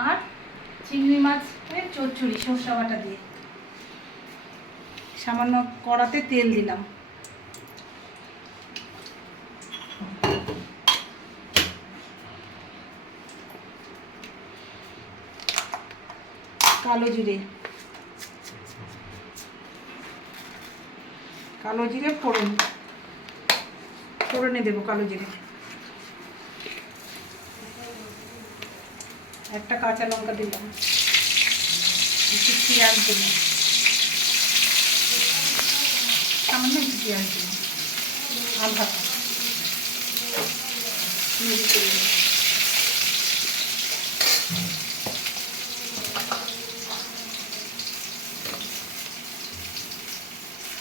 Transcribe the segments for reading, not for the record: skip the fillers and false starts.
আর চিংড়ি মাছের চচ্চড়ি সরষে বাটা দিয়ে। সামান্য কড়াতে তেল দিলাম। কালো জিরে ফোড়নে দেবো কালো জিরে। একটা কাঁচা লঙ্কা দিলাম, একটু পেঁয়াজ দিলাম, সামান্য একটু পেঁয়াজ দিলাম, আলু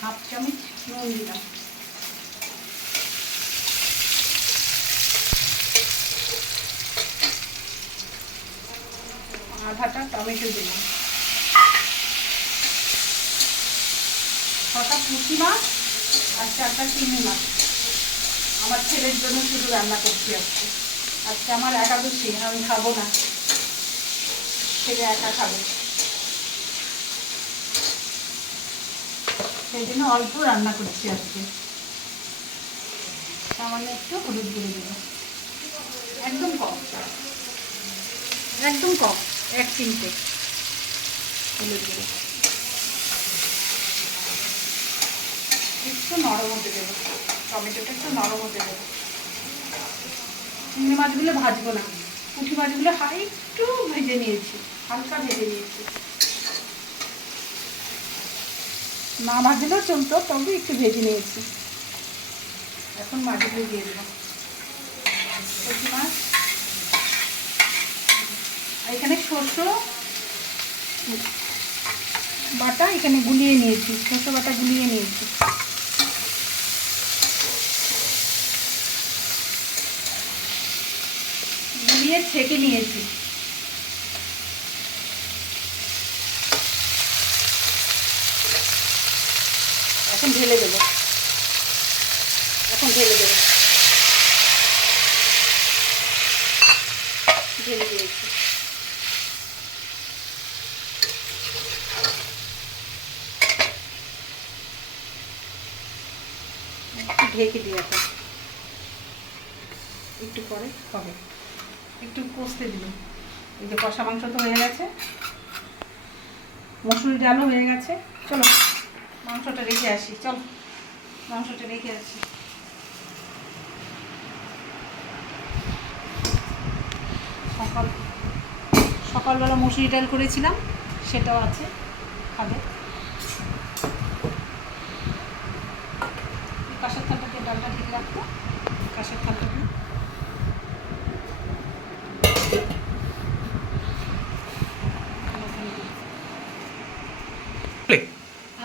হাফ চামচ নুন দিলাম, আধাটা টমেটো দিলাম, 6টা পুঁটি মাছ আর 4টা চিংড়ি মাছ। আমার ছেলের জন্য শুধু রান্না করছি আজকে। আজকে আমার একাদশী, আমি খাবো না, ছেলে একা খাবে, সেই জন্য অল্প রান্না করছি আজকে। সামান্য একটু হলুদ গুঁড়ো দেবো, একদম কম 1 চিমটে হলুদ গুঁড়ো। একটু নরম হতে দেবো, টমেটোটা একটু নরম হতে দেবো। চিংড়ি মাছগুলো ভাজবো না, পুঁটি মাছগুলো একটু ভেজে নিয়েছি, হালকা ভেজে নিয়েছি। না ভাজলেও চলতো, তবে একটু ভেজে নিয়েছি। এখন মাছগুলো দিয়ে দেবো। পুঁটি মাছ, এখানে সরষে বাটা এখানে গুলিয়ে নিয়েছি, সরষে বাটা গুলিয়ে নিয়েছি। গুলিয়ে ছেঁকে নিয়েছি। এখন ঢেলে দেবো, ঢেলে দিয়েছি। একটু ঢেকে দিই, এখন একটু পরে হবে। একটু কষতে দিলাম। এই যে কষা মাংস তো হয়ে গেছে, মসুরি ডালও হয়ে গেছে। চলো মাংসটা রেখে আসি, সকালবেলা মসুরি ডাল করেছিলাম, সেটাও আছে, খাবে। কাঁসার থালাতে ডালটা ঠিক রাখবো, কাঁসার থালাটা।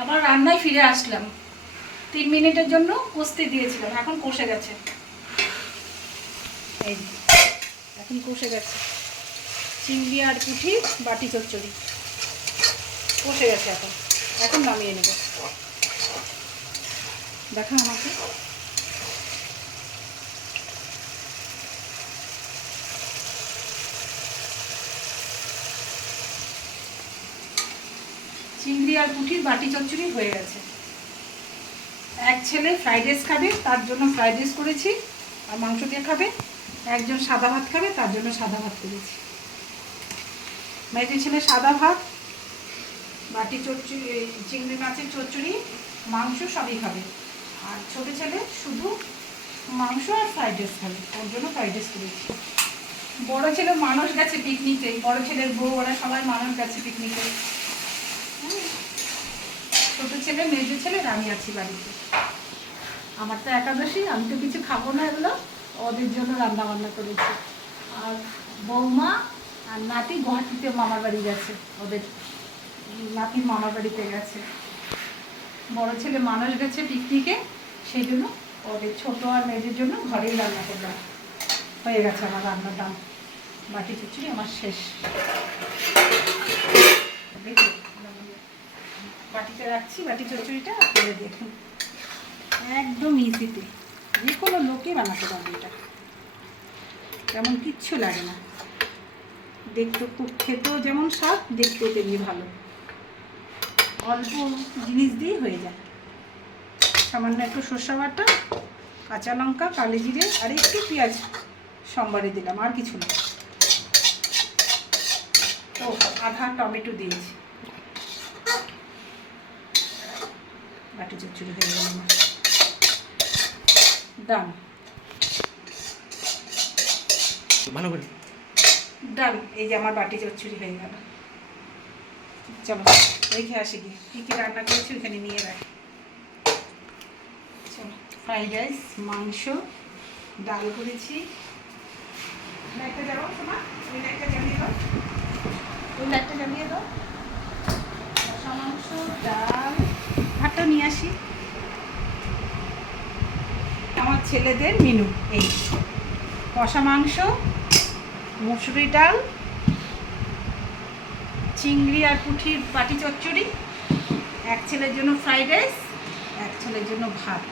আবার রান্নায় ফিরে আসলাম। 3 মিনিটের জন্য কষতে দিয়েছিলাম, এখন কষে গেছে। এই এখন কষে গেছে। চিংড়ি আর পুঁটি বাটি চচ্চড়ি কষে গেছে। এখন নামিয়ে নেব। দেখা আমাকে। চিংড়ি আর পুঁটির বাটি চচ্চড়ি হয়ে গেছে। এক ছেলে ফ্রাইড রাইস খাবে, তার জন্য ফ্রাইড রাইস করেছি আর মাংস দিয়ে খাবে। একজন সাদা ভাত খাবে, তার জন্য সাদা ভাত করেছি। মেয়েদের ছেলে সাদা ভাত, বাটি চচ্চড়ি, চিংড়ি মাছের চচ্চড়ি, মাংস সবই খাবে। আর ছোটো ছেলে শুধু মাংস আর ফ্রাইড রাইস খাবে, ওর জন্য ফ্রাইড রাইস করেছি। বড়ো ছেলে মানুষ গেছে পিকনিকে, বড়ো ছেলের বউ, ওরা সবাই মানুষ গেছে পিকনিকে। ছোটো ছেলে, মেজো ছেলে, আমি আছি বাড়িতে। আমার তো একাদশী, আমি তো কিছু খাবো না, এগুলো ওদের জন্য রান্না বান্না করেছি। আর বৌমা আর নাতি গুয়াহাটিতে মামার বাড়ি গেছে, ওদের নাতির মামার বাড়িতে গেছে। বড় ছেলে মানুষ গেছে পিকনিকে, সেই জন্য ওদের ছোটো আর মেয়েদের জন্য ঘরেই রান্না করলাম। হয়ে গেছে আমার রান্নাটা। বাটি চচ্চড়ি আমার শেষ। বাটিতে রাখছি, বাটি চচ্চড়িটা করে দেখুন। একদম ইজিতে যে কোনো লোকই বানাতে পারবে এটা, তেমন কিচ্ছু লাগে না। দেখতে খুব খেতেও যেমন স্বাদ, দেখতেও তেমনি ভালো। অল্প জিনিস দিয়েই হয়ে যায়। সামান্য একটু সর্ষে বাটা, কাঁচা লঙ্কা, কালো জিরে আর একটু পেঁয়াজ সম্বারে দিলাম, আর কিছু না। তো আধা টমেটো দিয়েছি। বাটি চচ্চড়ি হয়ে গেল আমার। ডান ভালো করে ডান। এই যে আমার বাটি চচ্চড়ি হয়ে গেল। চলো রেখে আসি, গিয়ে কী কী রান্না করেছি ওখানে নিয়ে রাখি। চলো, ফ্রাইড রাইস, মাংস, ডাল করেছি। লাইটটা যাবো তোমার, ওই লাইটটা জ্বালিয়ে দাও, ওই লাইটটা জ্বালিয়ে দাও। কষা মাংস, ডাল, ভাতটা নিয়ে আসি। আমার ছেলেদের মেনু এই কষা মাংস, মুসুরি ডাল, চিংড়ি আর পুঁঠির বাটি চচ্চড়ি, এক ছেলের জন্য ফ্রাইড রাইস, এক ছেলের জন্য ভাত।